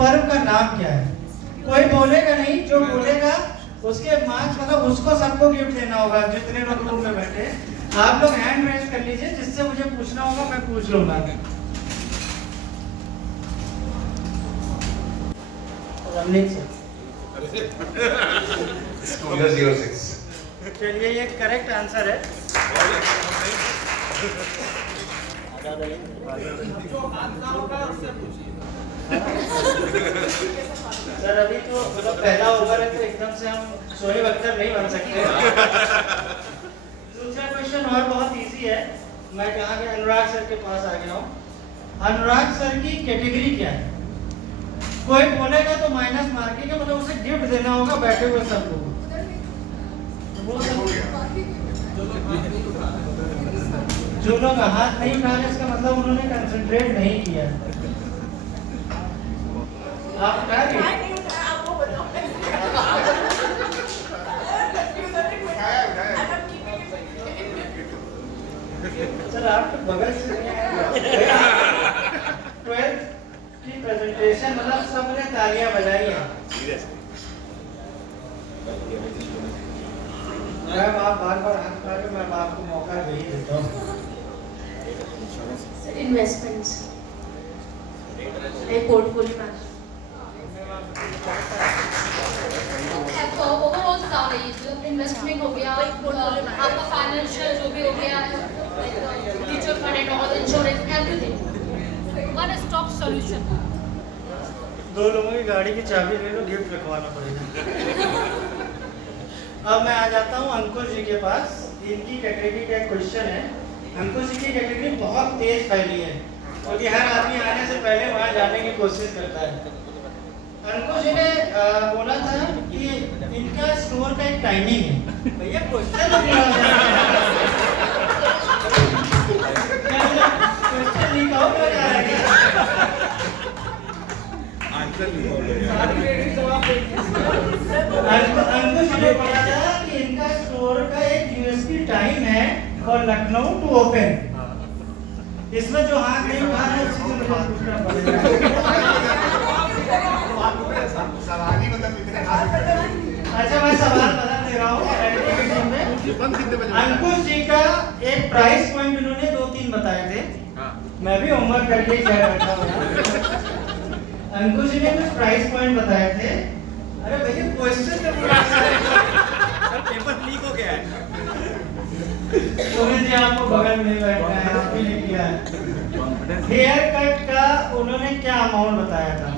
Firm का नाम क्या है? कोई बोलेगा नहीं, जो बोलेगा उसके मार्क्स मतलब उसको सबको गिफ्ट देना होगा, जितने लोग रूम में बैठे। आप लोग हैंड रेज कर लीजिए, जिससे मुझे पूछना होगा मैं पूछ लूंगा। रमनीत सर। Scholar 06। चलिए ये करेक्ट आंसर है। सर अभी तो मतलब पहला ओवर है तो एकदम से हम शोएब अख्तर नहीं बन सकते। दूसरा क्वेश्चन और बहुत इजी है। मैं कहाँ के अनुराग सर के पास आ गया हूँ। अनुराग सर की कैटेगरी क्या है? कोई बोलेगा तो माइनस मार्किंग है, मतलब उसे गिफ्ट देना होगा बैठे हुए सब लोग। जो लोग हाथ नहीं उठा रहे इसका मतलब उन्होंने कंसंट्रेट नहीं किया। आप उठा रहे? सर आप तो बगल से 12th की प्रेजेंटेशन मतलब सबने तालियां बजाई हैं। मैम आप बार-बार हाथ उठा रहे हो, मैं आपको मौका दे ही देता हूँ। इन्वेस्टमेंट्स एक पोर्टफोलियो मैनेजमेंट ओवरऑल बता रही है, इन्वेस्टमेंट हो गया, आपका फाइनेंशियल जो भी हो गया, mutual fund and all, insurance, everything, one stop solution. दो लोगों की गाड़ी की चाबी ले लो, गिफ्ट रखवाना पड़ेगा। अब मैं आ जाता हूँ अंकुश जी के पास। इनकी कैटेगरी का क्वेश्चन है। अंकुश जी की कैटेगरी बहुत तेज फैली है क्योंकि हर आदमी आने से पहले वहाँ जाने की कोशिश करता है। अंकुश जी ने बोला था कि इनका स्टोर का एक टाइमिंग है। भैया क्वेश्चन लिखा हो क्या जा रहा है? अंकुश ने बोला था कि इनका स्टोर का एक यूएसपी टाइम है और लखनऊ टू ओपन। इसमें जो हाथ नहीं उठा रहे उसी से मुझे पूछना पड़ेगा। अच्छा मैं सवाल बता दे रहा हूँ। अंकुश जी का एक प्राइस पॉइंट उन्होंने 2-3 बताए थे। मैं भी होमवर्क करके ही बैठा हूँ। अंकुश जी ने कुछ प्राइस पॉइंट बताए थे। अरे भैया क्वेश्चन तो पूरा सर पेपर लीक हो गया है। जी आपको बगल में बैठना है, आप भी लिख लिया है। हेयर कट का उन्होंने क्या अमाउंट बताया था?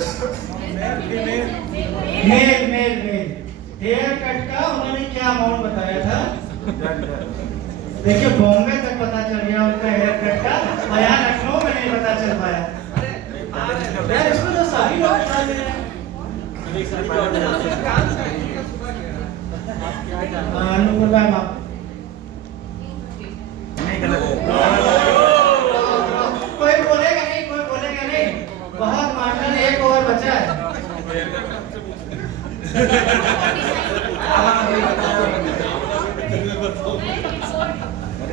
मेल हेयर कट का उन्होंने क्या अमाउंट बताया था? देखिए बॉम्बे तक पता चल गया उनका हेयर कट का, और यहाँ लखनऊ में नहीं पता चल पाया। यार इसमें तो सारी लोग बता दे रहे हैं। अनुकूल मैम आप कोई बोलेगा नहीं, बहुत मार्जिन, एक ओवर बचा है।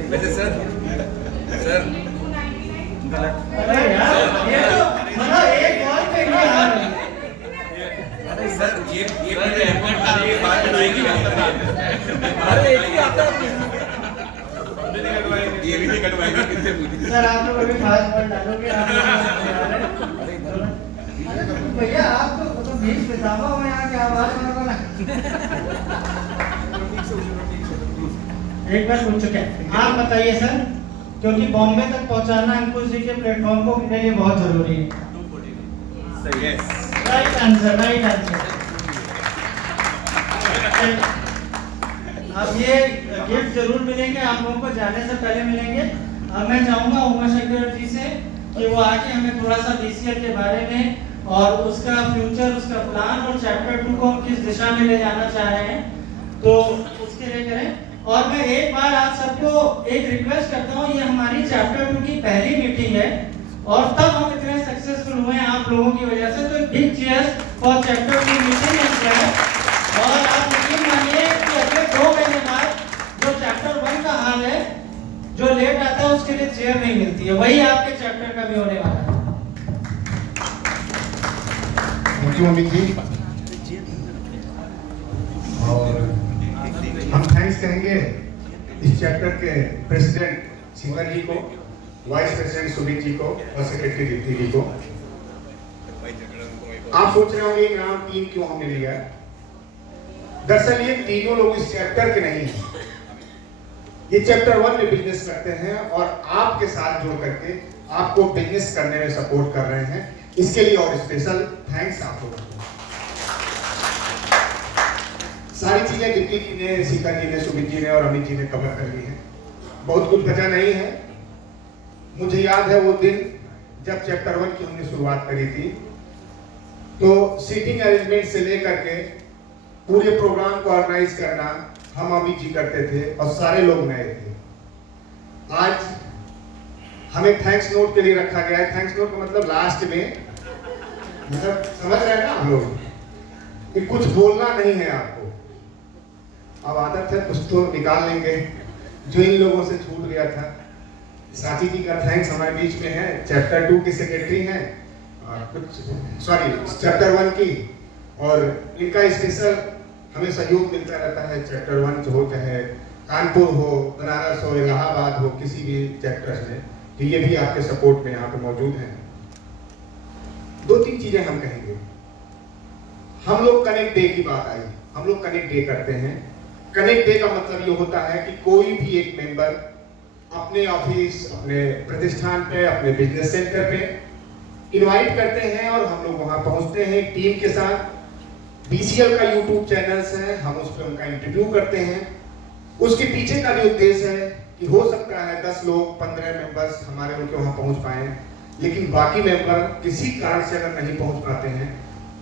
वैसे सर अरे यार ये तो मतलब एक बॉल पे ही हार है। सर ये बात बताएगी अरे एक ही आता है, ये भी नहीं कटवाएगा किससे पूछी। सर आप लोग अभी फास्ट बॉल डालोगे? भैया आप तो बीच पितामा हो यहाँ क्या आवाज मारो ना। एक बार पूछ चुके हैं। आप बताइए सर, क्योंकि बॉम्बे तक पहुंचाना अंकुश जी के प्लेटफॉर्म को मेरे लिए बहुत जरूरी है। सही है। Right answer. अब ये गिफ्ट जरूर मिलेंगे आप लोगों को, जाने से पहले मिलेंगे। अब मैं चाहूंगा उमा शंकर जी से कि वो आके हमें थोड़ा सा बीसीएल के बारे में और उसका फ्यूचर, उसका प्लान और चैप्टर 2 को किस दिशा में ले जाना चाह रहे हैं तो उसके लिए करें। और मैं एक बार आप सबको एक रिक्वेस्ट करता हूँ, ये हमारी चैप्टर 2 की पहली मीटिंग है और तब हम इतने सक्सेसफुल हुए हैं आप लोगों की वजह से। तो big cheers for chapter 2 meeting and. और आप यकीन मानिए कि अगले 2 महीने बाद जो चैप्टर 1 का हाल है, जो लेट आता है उसके लिए चेयर नहीं मिलती है, वही आपके चैप्टर का भी होने वाला है। Thank you Amit ji. और हम थैंक्स कहेंगे इस चैप्टर के प्रेसिडेंट सिमर जी को, वाइस प्रेसिडेंट सुमित जी को और सेक्रेटरी दीप्ति जी को। आप सोच रहे होंगे नाम 3 क्यों हमने लिया है? दरअसल ये तीनों लोग इस चैप्टर के नहीं हैं, ये चैप्टर 1 में बिजनेस करते हैं और आपके साथ जुड़ करके आपको बिजनेस करने में सपोर्ट कर रहे हैं। इसके लिए और स्पेशल थैंक्स आप लोगों को। सारी चीजें दीप्ति जी ने, शिखर जी ने, सुमित जी ने और अमित जी ने कवर कर ली हैं, बहुत कुछ बचा नहीं है। मुझे याद है वो दिन जब चैप्टर 1 की हमने शुरुआत करी थी, तो सीटिंग अरेंजमेंट से लेकर के पूरे प्रोग्राम को ऑर्गेनाइज करना हम अमित जी करते थे और सारे लोग नए थे। आज हमें थैंक्स नोट के लिए रखा गया है। थैंक्स नोट का मतलब लास्ट में, मतलब समझ रहे हैं ना हम लोग कि कुछ बोलना नहीं है आपको। अब आदत है कुछ तो निकाल लेंगे जो इन लोगों से छूट गया था। साथी जी का थैंक्स हमारे बीच में है, चैप्टर 2 की सेक्रेटरी हैं, चैप्टर 1 की, और इनका स्पेशल हमें सहयोग मिलता रहता है। चैप्टर 1 हो चाहे कानपुर हो, बनारस हो, इलाहाबाद हो, किसी भी चैप्टर में, तो ये भी आपके सपोर्ट में यहाँ पे मौजूद हैं। 2-3 चीजें हम कहेंगे। हम लोग कनेक्ट डे की बात आई, हम लोग कनेक्ट डे करते हैं। कनेक्ट डे का मतलब ये होता है कि कोई भी एक मेंबर अपने ऑफिस, अपने प्रतिष्ठान पे, अपने बिजनेस सेंटर पे इनवाइट करते हैं और हम लोग वहां पहुंचते हैं टीम के साथ। बीसीएल का यूट्यूब चैनल्स है, हम उस पर उनका इंटरव्यू करते हैं। उसके पीछे का भी उद्देश्य है कि हो सकता है 10 लोग, 15 मेंबर्स हमारे उनके वहां पहुंच पाए, लेकिन बाकी मेंबर किसी कारण से अगर नहीं पहुंच पाते हैं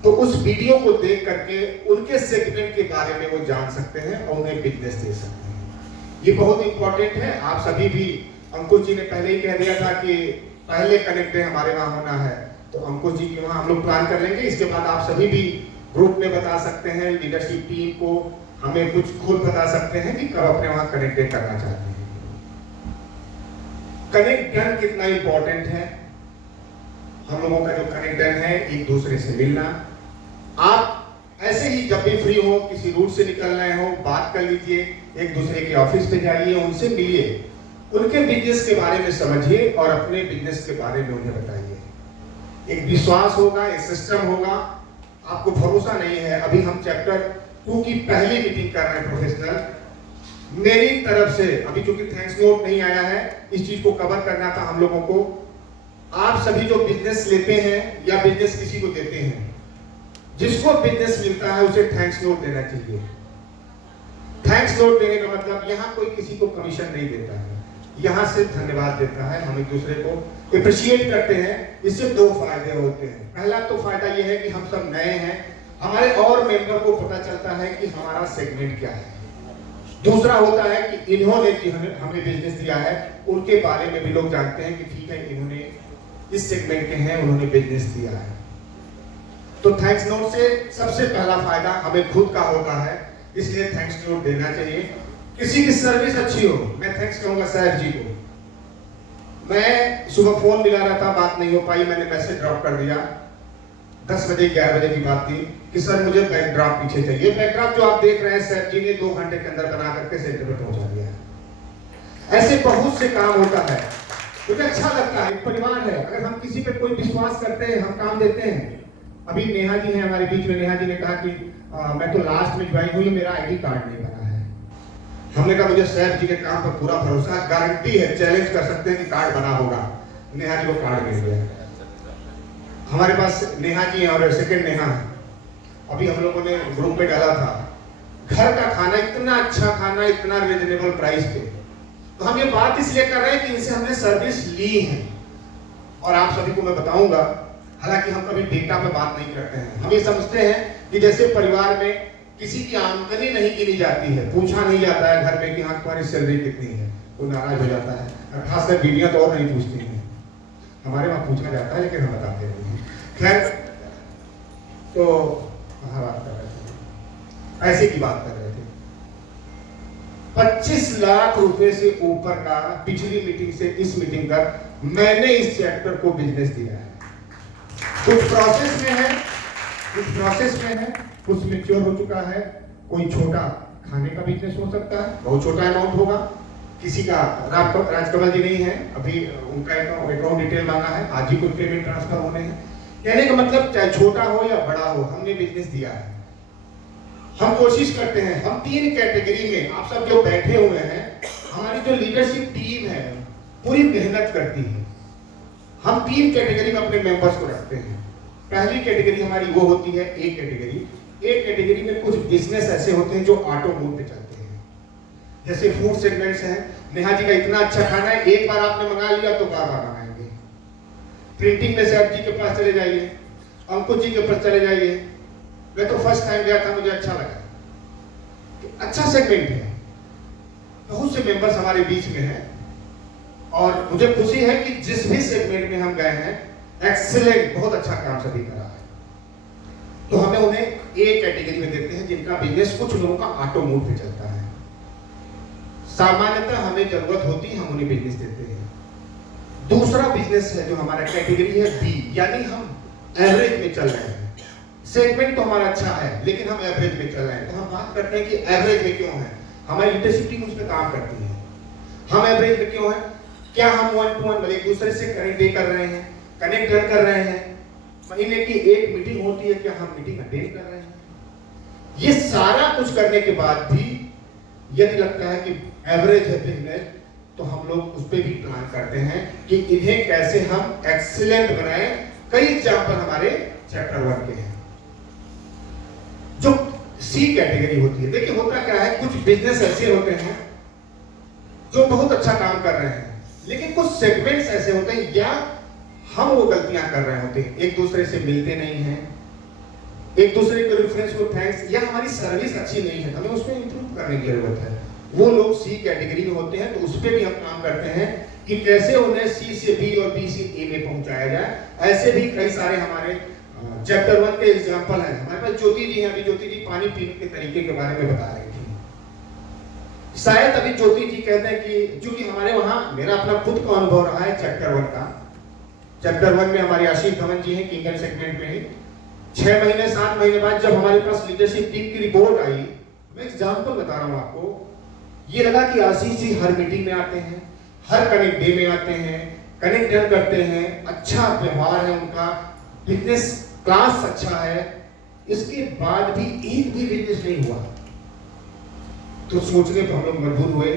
तो उस वीडियो को देख करके उनके सेगमेंट के बारे में वो जान सकते हैं और उन्हें बिजनेस दे सकते हैं। ये बहुत इंपॉर्टेंट है। आप सभी भी, अंकुश जी ने पहले ही कह दिया था कि पहले कनेक्ट डे हमारे वहां होना है, तो अंकुश जी के वहां हम लोग प्लान कर लेंगे। इसके बाद आप सभी भी ग्रुप में बता सकते हैं, लीडरशिप टीम को हमें कुछ खुद बता सकते हैं कि कब अपने वहां कनेक्ट डे करना चाहते हैं। कनेक्ट डन कितना इंपॉर्टेंट है। हम लोगों का जो कनेक्ट डन है, एक दूसरे से मिलना। आप ऐसे ही जब भी फ्री हो, किसी रूट से निकल रहे हो, बात कर लीजिए, एक दूसरे के ऑफिस पे जाइए, उनसे मिलिए, उनके बिजनेस के बारे में समझिए और अपने बिजनेस के बारे में उन्हें बताइए। एक विश्वास होगा, एक सिस्टम होगा। आपको भरोसा नहीं है, अभी हम चैप्टर 2 की पहली मीटिंग कर रहे हैं प्रोफेशनल। मेरी तरफ से अभी चूंकि थैंक्स नोट नहीं आया है, इस चीज को कवर करना था हम लोगों को। आप सभी जो बिजनेस लेते हैं या बिजनेस किसी को देते हैं, जिसको बिजनेस मिलता है उसे थैंक्स नोट देना चाहिए। थैंक्स नोट देने का मतलब यहाँ कोई किसी को कमीशन नहीं देता है, यहाँ से धन्यवाद देता है। हम एक दूसरे को अप्रिशिएट करते हैं। इससे 2 फायदे होते हैं। पहला तो फायदा यह है कि हम सब नए हैं, हमारे और मेंबर को पता चलता है कि हमारा सेगमेंट क्या है। दूसरा होता है कि इन्होंने हमें बिजनेस दिया है, उनके बारे में भी लोग जानते हैं कि ठीक है, इन्होंने इस सेगमेंट के हैं, उन्होंने बिजनेस दिया है। तो थैंक्स नोट से सबसे पहला फायदा हमें खुद का होता है, इसलिए थैंक्स नोट देना चाहिए। किसी की सर्विस अच्छी हो, मैं थैंक्स कहूंगा साहब जी को। मैं सुबह फोन मिला रहा था, बात नहीं हो पाई, मैंने मैसेज ड्रॉप कर दिया। 10 बजे 11 बजे की बात थी कि सर मुझे बैकड्रॉप पीछे चाहिए। बैकड्रॉप जो आप देख रहे हैं, सर जी ने 2 घंटे के अंदर बना करके सेंटर पे पहुंचा दिया है। ऐसे बहुत से काम होता है, मुझे अच्छा लगता है। एक परिवार है, अगर हम किसी पे कोई विश्वास करते हैं, हम काम देते हैं। अभी नेहा जी हैं हमारे बीच में, नेहा जी ने कहा कि मैं तो लास्ट में ज्वाइन हुई, मेरा आईडी कार्ड नहीं बना है। हमने कहा मुझे सैफ जी के काम पर पूरा भरोसा, गारंटी है, चैलेंज कर सकते हैं कि कार्ड बना होगा। नेहा जी को कार्ड मिल गया। हमारे पास नेहा जी और सेकंड नेहा, अभी हम लोगों ने ग्रुप में डाला था, घर का खाना, इतना अच्छा खाना, इतना रिजनेबल प्राइस पे। तो हम ये बात इसलिए कर रहे हैं कि इनसे हमने सर्विस ली है और आप सभी को मैं बताऊंगा। हालांकि हम कभी डेटा पे बात नहीं करते हैं, हम ये समझते हैं कि जैसे परिवार में किसी की आमदनी नहीं गिनी जाती है, पूछा नहीं जाता है घर में कि हाँ तुम्हारी सैलरी कितनी है, वो नाराज हो जाता है। खासकर बीवियां तो और नहीं पूछती हैं, हमारे वहां पूछा जाता है लेकिन हम बताते नहीं। खैर, तो कहाँ बात कर रहे थे, पैसे की बात कर रहे थे। 25 लाख रुपए से ऊपर का पिछली मीटिंग से इस मीटिंग तक मैंने इस चैप्टर को बिजनेस दिया है। कुछ प्रोसेस में है, कुछ प्रोसेस में है, कुछ मैच्योर हो चुका है। कोई छोटा खाने का बिजनेस हो सकता है, बहुत छोटा अमाउंट होगा। किसी का राजकमल जी नहीं है, अभी उनका अकाउंट डिटेल मांगा है, आज ही कुछ पेमेंट ट्रांसफर होने हैं। कहने का मतलब चाहे छोटा हो या बड़ा हो, हमने बिजनेस दिया है। हम कोशिश करते हैं, हम 3 कैटेगरी में, आप सब जो बैठे हुए हैं, हमारी जो लीडरशिप टीम है पूरी मेहनत करती है। हम 3 कैटेगरी में अपने मेंबर्स को रखते हैं। पहली कैटेगरी हमारी वो होती है ए कैटेगरी। ए कैटेगरी में कुछ बिजनेस ऐसे होते हैं जो ऑटो मोड पे चलते हैं, जैसे फूड सेगमेंट्स हैं। नेहा जी का इतना अच्छा खाना है, एक बार आपने मंगा लिया तो बार बार मंगाएंगे। प्रिंटिंग में सैफ जी के पास चले जाइए, अंकुश जी के पास चले जाइए। मैं तो फर्स्ट टाइम गया था, मुझे अच्छा लगा। अच्छा सेगमेंट है, बहुत से मेंबर्स हमारे बीच में हैं और मुझे खुशी है कि जिस भी सेगमेंट में हम गए हैं, एक्सीलेंट, बहुत अच्छा काम सभी करा है। तो हमें उन्हें ए कैटेगरी में देते हैं, जिनका बिजनेस कुछ लोगों का ऑटो मोड पे चलता है। सामान्यतः हमें जरूरत होती है, हम उन्हें बिजनेस देते हैं। दूसरा बिजनेस है जो हमारा कैटेगरी है बी, यानी हम एवरेज में चल रहे हैं। सेगमेंट तो हमारा अच्छा है, लेकिन हम एवरेज में चल रहे हैं। तो हम बात करते हैं कि एवरेज में क्यों है। हमारी लीडरशिप टीम उस पर काम करती है। हम एवरेज में क्यों है? क्या हम 1 to 1 एक दूसरे से कनेक्ट कर रहे हैं, कनेक्ट कर रहे हैं? महीने की एक मीटिंग होती है, क्या हम मीटिंग अटेंड कर रहे हैं? ये सारा कुछ करने के बाद भी यदि लगता है कि एवरेज है बिजनेस, तो हम लोग उस पर भी प्लान करते हैं कि इन्हें कैसे हम एक्सीलेंट बनाएं। कई एग्जाम्पल हमारे चैप्टर 1 के हैं। जो सी कैटेगरी होती है, देखिए होता क्या है, कुछ बिजनेस ऐसे होते हैं जो बहुत अच्छा काम कर रहे हैं, लेकिन कुछ सेगमेंट्स ऐसे होते हैं या हम वो गलतियां कर रहे होते हैं, एक दूसरे से मिलते नहीं हैं, एक दूसरे के रेफरेंस को थैंक्स, या हमारी सर्विस अच्छी नहीं है, हमें उसमें इंप्रूव करने की जरूरत है। वो लोग सी कैटेगरी में होते हैं, तो उस पर भी हम काम करते हैं कि कैसे उन्हें सी से बी और बी से ए में पहुंचाया जाए। ऐसे भी कई सारे हमारे चैप्टर 1 के एग्जांपल हैं। हमारे पास ज्योति जी हैं, अभी ज्योति जी पानी पीने के तरीके के बारे में बता रही थी। शायद अभी ज्योति जी कहते हैं कि चूंकि हमारे वहाँ मेरा अपना खुद का अनुभव रहा है चैप्टर 1 का। चैप्टर 1 में हमारे आशीष धवन जी हैं, किंगन सेगमेंट में ही 6 महीने 7 महीने बाद जब हमारे पास लीडरशिप टीम की रिपोर्ट आई, मैं एग्जांपल बता रहा हूँ आपको, ये लगा कि आशीष जी हर मीटिंग में आते हैं, हर कनेक्ट डे में आते हैं, कनेक्ट करते हैं, अच्छा व्यवहार है उनका, बिजनेस क्लास अच्छा है, इसके बाद भी एक भी बिजनेस नहीं हुआ। तो सोचने पर हम लोग मजबूर हुए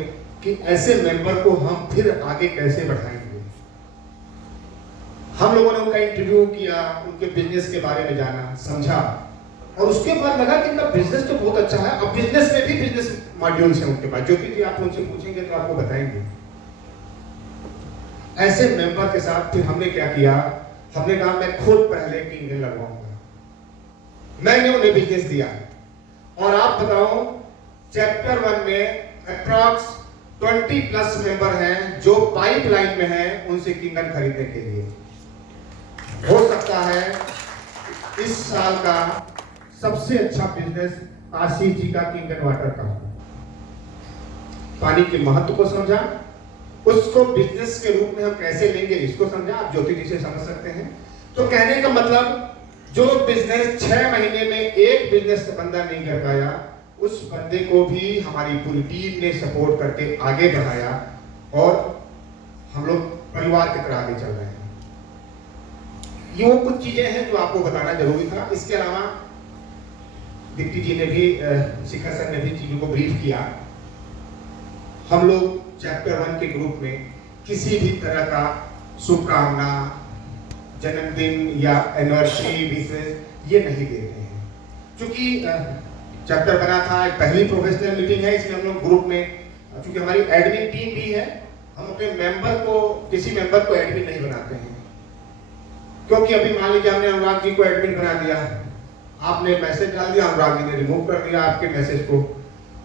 कि ऐसे मेंबर को हम फिर आगे कैसे बढ़ाएंगे। हम लोगों ने उनका इंटरव्यू किया, उनके बिजनेस के बारे में जाना, समझा, और उसके बाद लगा कि इनका बिजनेस तो बहुत अच्छा है। अब बिजनेस में भी बिजनेस मॉड्यूल्स हैं उनके पास, जो कि आप उनसे पूछेंगे तो आपको बताएंगे। ऐसे मेंबर के साथ फिर हमने क्या किया, हमने कहा मैं खुद पहले किंगन लगवाऊंगा। मैंने उन्हें बिजनेस दिया और आप बताओ चैप्टर 1 में अप्रॉक्स 20+ मेंबर हैं जो पाइपलाइन में हैं उनसे किंगन खरीदने के लिए। हो सकता है इस साल का सबसे अच्छा बिजनेस आशीष जी का किंगन वाटर का हो। पानी के महत्व को समझा, उसको बिजनेस के रूप में हम कैसे लेंगे इसको समझा। आप ज्योति जी से समझ सकते हैं। तो कहने का मतलब जो बिजनेस 6 महीने में एक बिजनेस बंदा नहीं कर पाया, उस बंदे को भी हमारी पूरी टीम ने सपोर्ट करके आगे बढ़ाया और हम लोग परिवार की तरह आगे चल रहे हैं। ये वो कुछ चीजें हैं जो आपको बताना जरूरी था। इसके अलावा दीप्ति जी ने भी, शिखर सर ने भी चीजों को ब्रीफ किया। हम लोग चैप्टर 1 के ग्रुप में किसी भी तरह का शुभकामना, जन्मदिन या एनिवर्सरी विशेष ये नहीं देते हैं। क्योंकि चैप्टर बना था, एक पहली प्रोफेशनल मीटिंग है, इसमें हम लोग ग्रुप में, क्योंकि हमारी एडमिन टीम भी है, हम अपने मेंबर को, किसी मेंबर को एडमिन नहीं बनाते हैं। क्योंकि अभी मान लीजिए हमने अनुराग जी को एडमिन बना दिया, आपने मैसेज डाल दिया, अनुराग जी ने रिमूव कर दिया आपके मैसेज को,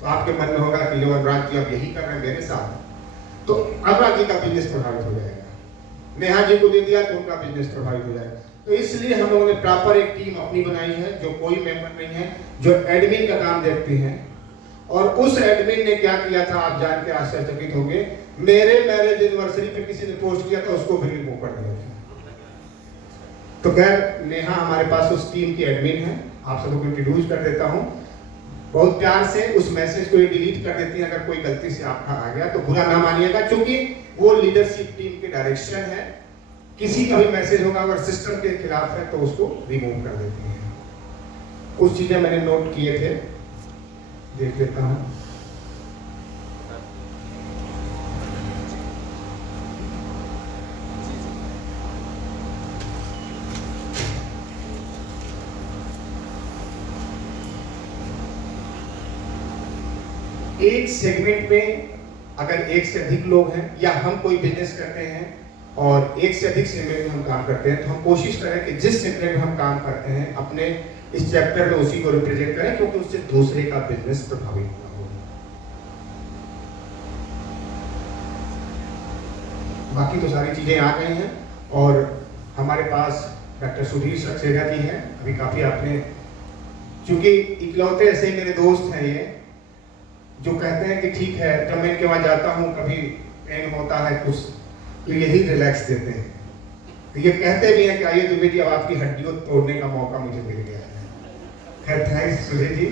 तो आपके मन में होगा कि लो अनुराग जी अब यही कर रहे हैं मेरे साथ, तो अनुराग जी का बिजनेस प्रभावित हो जाएगा। नेहा जी को दे दिया तो उनका बिजनेस प्रभावित हो जाएगा। तो इसलिए हम लोगों ने प्रॉपर एक टीम अपनी बनाई है जो कोई मेंबर नहीं है, जो एडमिन का काम देखती है। और उस एडमिन ने क्या किया था आप जान के आश्चर्यचकित होंगे, मेरे मैरिज एनिवर्सरी पे किसी ने पोस्ट किया था, उसको भी रिमूव कर दिया था। तो खैर नेहा हमारे पास उस टीम की एडमिन है, आप सबको इंट्रोड्यूस कर देता हूँ। बहुत प्यार से उस मैसेज को डिलीट कर देती है अगर कोई गलती से आपका आ गया तो बुरा ना मानिएगा, क्योंकि वो लीडरशिप टीम के डायरेक्शन है। किसी का भी मैसेज होगा अगर सिस्टम के खिलाफ है तो उसको रिमूव कर देती हैं। कुछ चीजें मैंने नोट किए थे, देख लेता हूँ। एक सेगमेंट में अगर एक से अधिक लोग हैं या हम कोई बिजनेस करते हैं और एक से अधिक सेगमेंट में हम काम करते हैं, तो हम कोशिश करें कि जिस सेगमेंट में हम काम करते हैं अपने इस चैप्टर में उसी को रिप्रेजेंट करें, क्योंकि उससे दूसरे का बिजनेस प्रभावित ना हो। बाकी तो सारी चीजें आ गई हैं और हमारे पास डॉक्टर सुधीर सक्सेना जी हैं। अभी काफी आपने, क्योंकि इकलौते ऐसे मेरे दोस्त हैं ये जो कहते हैं कि ठीक है जब मैं इनके वहां जाता हूँ कभी पेन होता है कुछ तो यही रिलैक्स देते हैं। तो ये कहते भी हैं कि आइए दुबे जी अब आपकी हड्डियों तोड़ने का मौका मुझे मिल गया है। खैर थैंक्स सुधीर जी,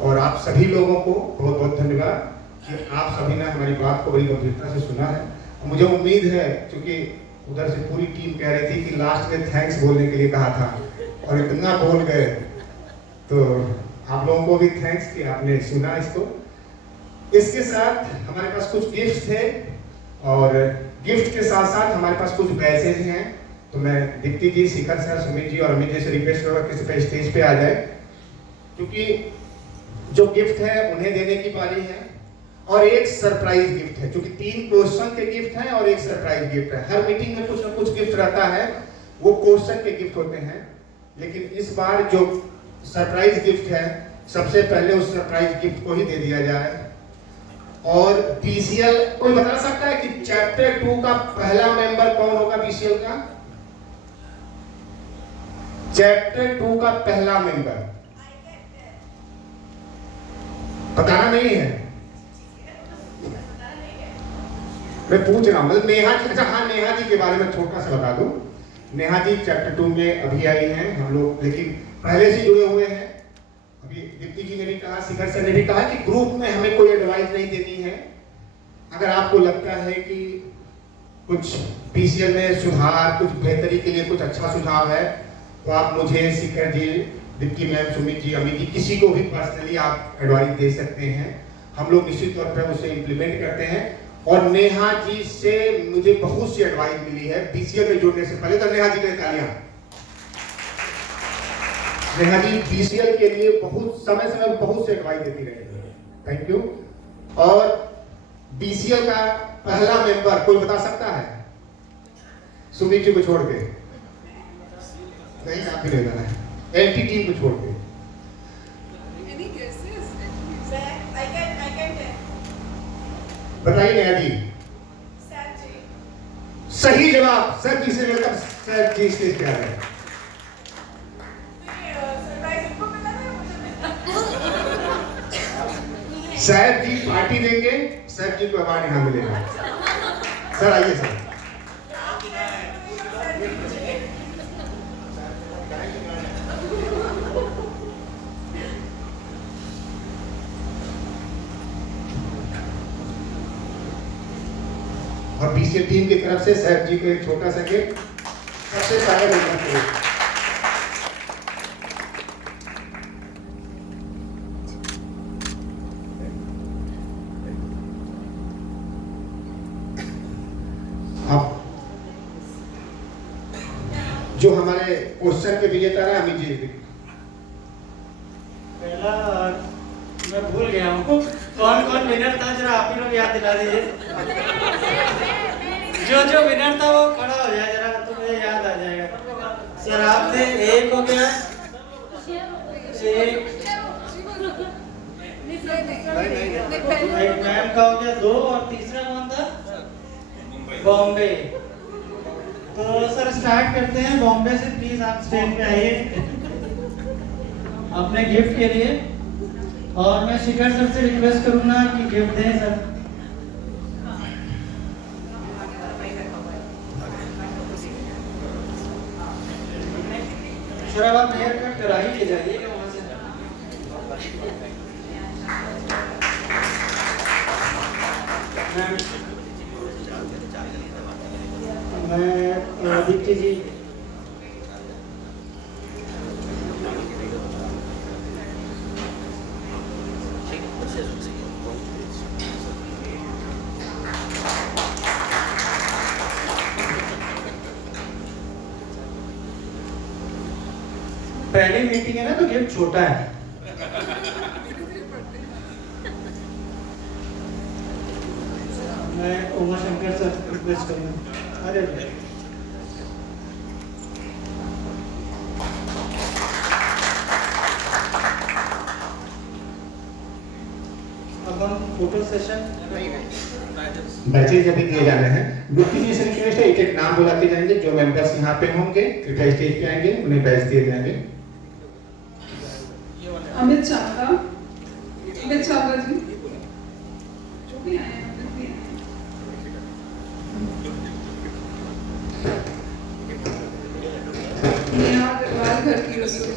और आप सभी लोगों को बहुत बहुत धन्यवाद कि आप सभी ने हमारी बात को बड़ी गंभीरता से सुना है। मुझे उम्मीद है, क्योंकि उधर से पूरी टीम कह रही थी कि लास्ट में थैंक्स बोलने के लिए कहा था और इतना बोल गए, तो आप लोगों को भी थैंक्स कि आपने सुना इसको। इसके साथ हमारे पास कुछ गिफ्ट थे और गिफ्ट के साथ साथ हमारे पास कुछ बैचेज हैं। तो मैं दीप्ति जी, शिखर सर, सुमित जी और अमित जी से रिक्वेस्ट करूंगा किसी पे स्टेज पे आ जाए, क्योंकि जो गिफ्ट है उन्हें देने की बारी है। और एक सरप्राइज गिफ्ट है, क्योंकि 3 क्वेश्चन के गिफ्ट हैं और एक सरप्राइज गिफ्ट है। हर मीटिंग में कुछ ना कुछ गिफ्ट रहता है, वो क्वेश्चन के गिफ्ट होते हैं, लेकिन इस बार जो सरप्राइज गिफ्ट है सबसे पहले उस सरप्राइज गिफ्ट को ही दे दिया जाए। और बीसीएल, कोई बता सकता है कि चैप्टर 2 का पहला मेंबर कौन होगा बीसीएल का? चैप्टर 2 का पहला मेंबर बताना नहीं है, मैं पूछ रहा हूं। मतलब नेहा जी, अच्छा हाँ, नेहा जी के बारे में छोटा सा बता दूं। नेहा जी चैप्टर 2 में अभी आई हैं, हम लोग लेकिन पहले से जुड़े हुए हैं। अभी दीप्ति जी ने भी कहा, शिखर सर ने भी कहा कि ग्रुप में हमें कोई एडवाइस नहीं देनी है। अगर आपको लगता है कि कुछ पीसीएल में सुधार, कुछ बेहतरी के लिए कुछ अच्छा सुझाव है, तो आप मुझे, शिखर जी, दीप्ति मैम, सुमित जी, अमित जी, किसी को भी पर्सनली आप एडवाइस दे सकते हैं। हम लोग निश्चित तौर पर उसे इम्प्लीमेंट करते हैं। और नेहा जी से मुझे बहुत सी एडवाइस मिली है बीसीएल में जुड़ने से पहले। तो नेहा जी के तालियां। नेहा जी बीसीएल के लिए बहुत समय बहुत से एडवाइस देती रही, थैंक यू। और बीसीएल का पहला मेंबर कोई बता सकता है? सुमित जी को छोड़ के नहीं, आप भी नहीं जाना है, एंटी टीम को छोड़ के। बताइए नेहा जी। सही जवाब सर जी से मिलकर सर जी स्टेज पे आ गए। सर जी पार्टी देंगे, सर जी को अवार्ड यहाँ मिलेगा। सर आइए सर। और बीसीएल टीम की तरफ से सर जी को एक छोटा सा गिफ्ट सबसे पहले मिलना चाहिए। जो हमारे क्वेश्चन के विजेता रहे अमित जी। पहला मैं भूल गया हूँ कौन कौन विनर था, जरा आप ही लोग याद दिला दीजिए। जो विनर था वो खड़ा हो जाए जरा, तो मुझे याद आ जाएगा। सर आप थे, एक हो गया, एक मैम का हो गया, 2, और तीसरा कौन था? बॉम्बे। तो सर स्टार्ट करते हैं बॉम्बे से। प्लीज आप स्टेज पे आइए अपने गिफ्ट के लिए। और मैं शिखर सर से रिक्वेस्ट करूंगा कि गिफ्ट दें सर। सर अब आप हेयर कट करा ही ले जाइएगा वहाँ से। मैं दीप्ति जी पहली मीटिंग है ना तो गिफ्ट छोटा है। मैं उमा शंकर सर रिक्वेस्ट करूँगा। अरे अब हम फोटो सेशन बैचेज अभी दिए जाने हैं। ग्रुप की से रिक्वेस्ट है, एक एक नाम बुलाते जाएंगे। जो मेंबर्स यहाँ पे होंगे कृपया स्टेज पे आएंगे, उन्हें बैच दिए जाएंगे। अमित चावला जी जो भी आए हैं, अमित भी आए हैं। नेहा अग्रवाल घर की रसोई,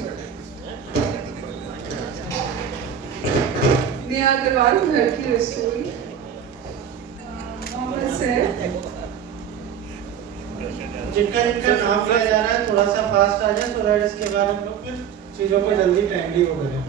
नेहा अग्रवाल घर की रसोई, मोहम्मद सैफ। जिनका नाम लिया जा रहा है थोड़ा सा फास्ट आ जाए तो दैट इसके बाद हम लोग फिर चीजों को जल्दी टाइमली हो करें।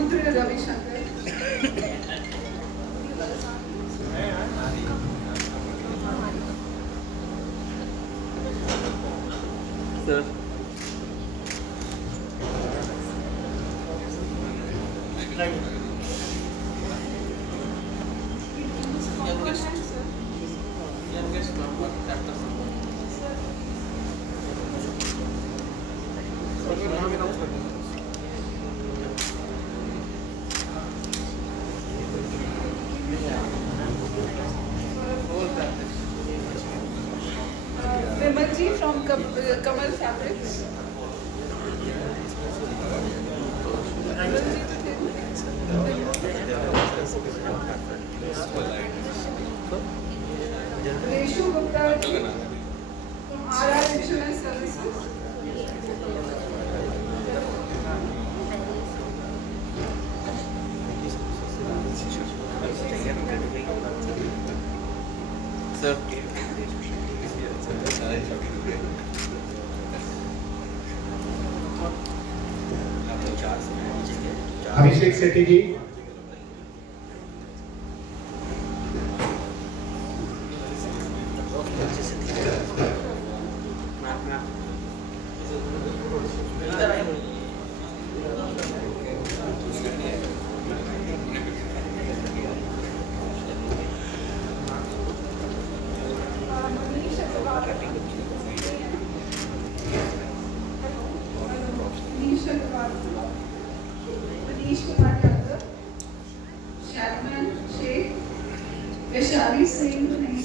Rudra Ravishankar, Vimal ji from Kamal fabrics. Reshu Gupta ji from RR Insurance Services। Abhishek Sethi ji, Manish Kumar Yadav, शैलमैन शेख, वैशाली सिंह नहीं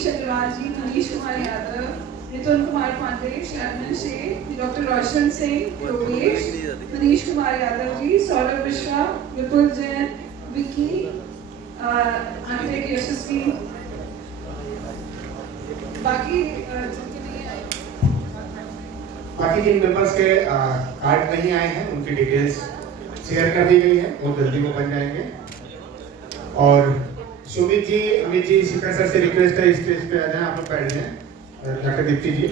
मनीष अग्रवाल जी, मनीष कुमार यादव, मिथुन कुमार पांडे, शैबनन शेख, डॉक्टर रोशन सिंह, योगेश, मनीष कुमार यादव जी, सौरभ मिश्रा, विपुल जैन, विकी, अंतिक यशस्वी, बाकी जिन मेंबर्स के कार्ड नहीं आए हैं उनकी डिटेल्स शेयर कर दी गई है, वो जल्दी वो बन जाएंगे। और सुमित जी, अमित जी, शिखर सर से रिक्वेस्ट है स्टेज पे आ जाएं, आप लोग बैठ जाएं। डॉक्टर दीप्ति जी,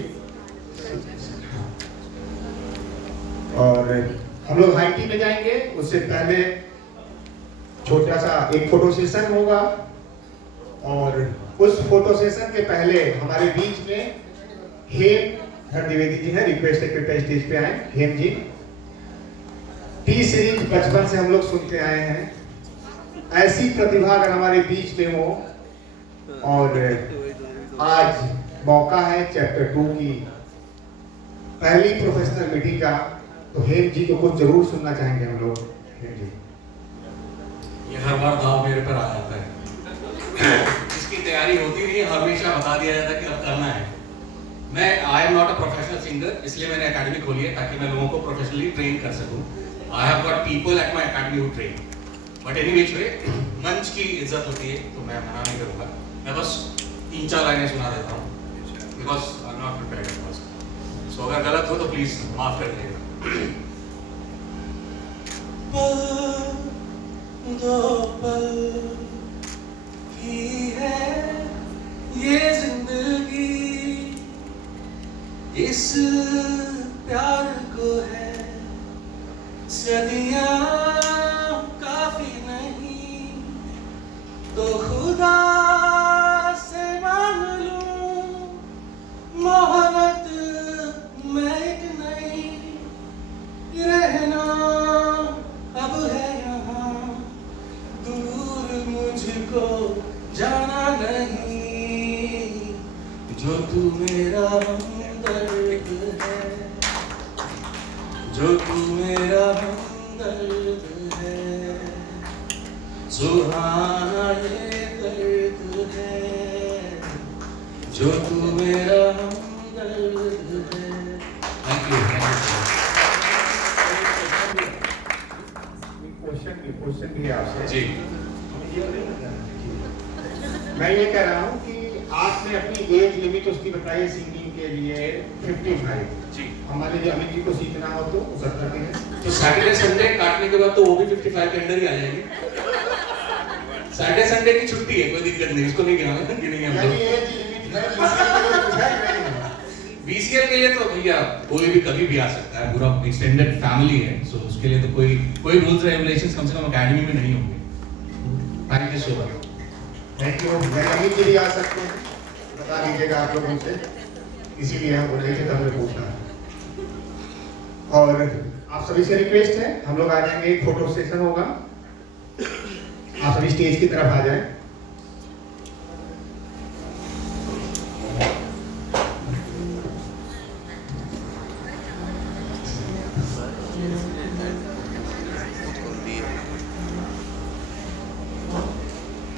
और हम लोग हाई टी में जाएंगे। उससे पहले छोटा सा एक फोटो सेशन होगा, और उस फोटो सेशन के पहले हमारे बीच में हेम द्विवेदी जी हैं, रिक्वेस्ट है कृपया स्टेज पे आए। हेम जी, टी सीरीज बचपन से हम लोग सुनते आए हैं, ऐसी प्रतिभा अगर हमारे बीच में हो, और आज मौका है चैप्टर 2 की पहली प्रोफेशनल मीटिंग का, तो हेम जी को कुछ जरूर सुनना चाहेंगे हम लोग। हेम जी, ये हर बार दाव मेरे पर आ जाता है। इसकी तैयारी होती नहीं, हमेशा बता दिया जाता है कि अब करना है। मैं आई am not a professional singer, इसलिए मैंने एकेडमी खोली है ताकि मैं लोगों को प्रोफेशनली ट्रेन कर सकूं। I have got people at my academy who train, but any which way मंच की इज्जत होती है तो मैं मना नहीं करूंगा। मैं बस 3-4 लाइनें सुना देता हूँ because I am not prepared first. So अगर गलत हो तो प्लीज माफ कर दीजिएगा। दो पल की है ये जिंदगी, इस प्यार को है सदियां काफी नहीं, तो खुदा से मांग लूं मोहब्बत में एक नई, रहना अब है यहाँ दूर, मुझको जाना नहीं, जो तू मेरा हमदर्द है, जो तू मेरा हमदर्द है, सुहाना ये दर्द है, जो तू मेरा हमदर्द है। Thank you. क्वेश्चन भी आपसे जी, मैं ये कह रहा हूँ कि आपने अपनी एज लिमिट उसकी बताई सिंगिंग के लिए 55। जी। हमारे लिए अमित जी को सीखना हो तो 70 के हैं। तो सैटरडे संडे काटने के बाद तो वो भी 55 के अंदर ही आ जाएंगे। सैटरडे संडे की छुट्टी है, कोई दिक्कत नहीं, उसको नहीं गिनेंगे हम यानी लोग। एज लिमिट है, बीसीएल के लिए कुछ है कि नहीं? बीसीएल के लिए तो भैया कोई भी कभी भी आ सकता है, पूरा एक्सटेंडेड फैमिली है, सो उसके लिए तो कोई रूल्स रेगुलेशंस कम से कम एकेडमी में नहीं होंगे। Thank you so much. Thank you. मैं अमित जी भी आ सकते हैं, बता दीजिएगा आप लोगों से, इसीलिए हम बोल रहे थे, तब मैं पूछा। और आप सभी से रिक्वेस्ट है, हम लोग आ जाएंगे, एक फोटो सेशन होगा, आप सभी स्टेज की तरफ आ जाएं।